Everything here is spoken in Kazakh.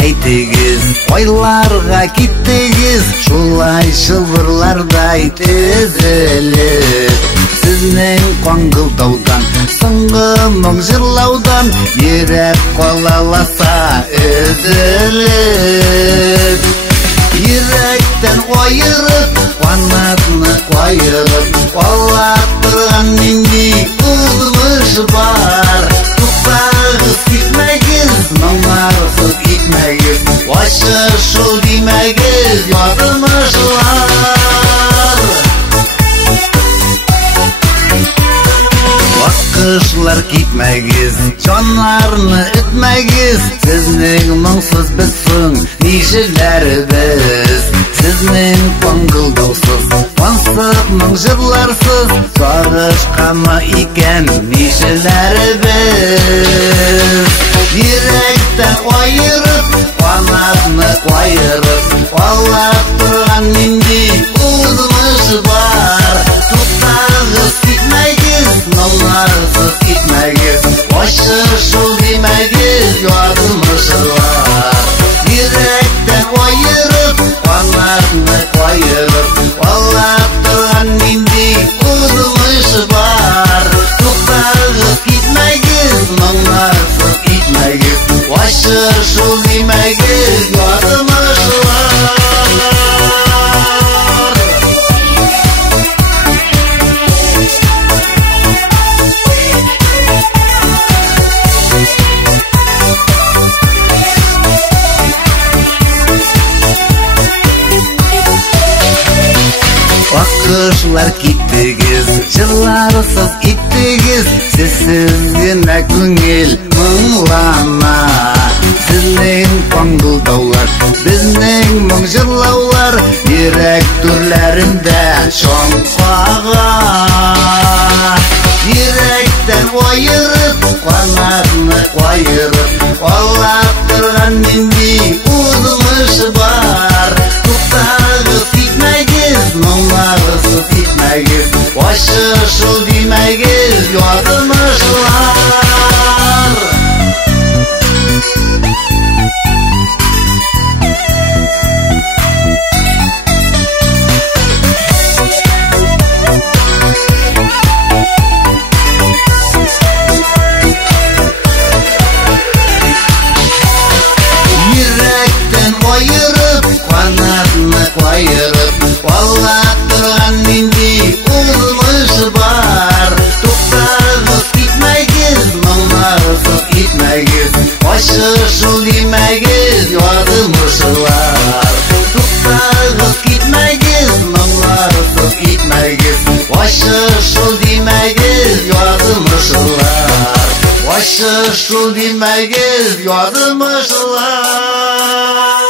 әйтегіз, ойларға кеттегіз, шулай шылбырлардай тізіліп. Сізнің қоңғылдаудан, соңғы мұң жырлаудан, ерек қолаласа үзіліп. Еректен ойырып, қанатыны қойырып, олап тұрған мендей ұлмыш бар. Тұқтағыз кетмәгіз, мұңарсыз кетмәгіз, осы шул демәгіз, ядымышылар. Ваққышлар кетмәгіз, жанарны үтмәгіз, сізнің мұңсыз бізсің, нешілері біз. Сізнің қоңғылдаусыз, қансық мұң жырларсыз, сағыш қамы екен, нешілері біз. Еректен ойырып, қанатыны қойырып, олап тұрған мендей ұзмыш бар. Тұқтағыз кетмәгіз, мұңарсыз кетмәгіз, осы шул демәгіз, ядымышылар. Еректен ойырып, қанатыны қойырып, олап тұрған мендей ұзмыш бар. Тұқтағыз кетмәгіз, мұңарсыз кетмәгіз, осы шул демәгіз, ядымышылар. Ваққышлар кеттігіз, жырларсыз еттігіз, сізсіз генә көңіл мұңлана. Сізнің қоңғылдаулар, бізнің мұң жырлаулар, ерек түрлерінде шоңқаға. Еректен ойырып, қанатыны қойырып, олап тұрған мендей ұзмыш бар. Тұқтағыз кетмәгіз, мұңарсыз кетмәгіз, осы шул демәгіз, ядымышылар. Еректен ойырып, қанатыны қойырып, олап тұрған мендей ұзмыш бар. Тұқтағыз кетмәгіз, мұңарсыз кетмәгіз, осы шул демәгіз, ядымышылар. Тұқтағыз кетмәгіз, мұңарсыз кетмәгіз, осы шул демәгіз, ядымышылар. Осы шул демәгіз, ядымышылар.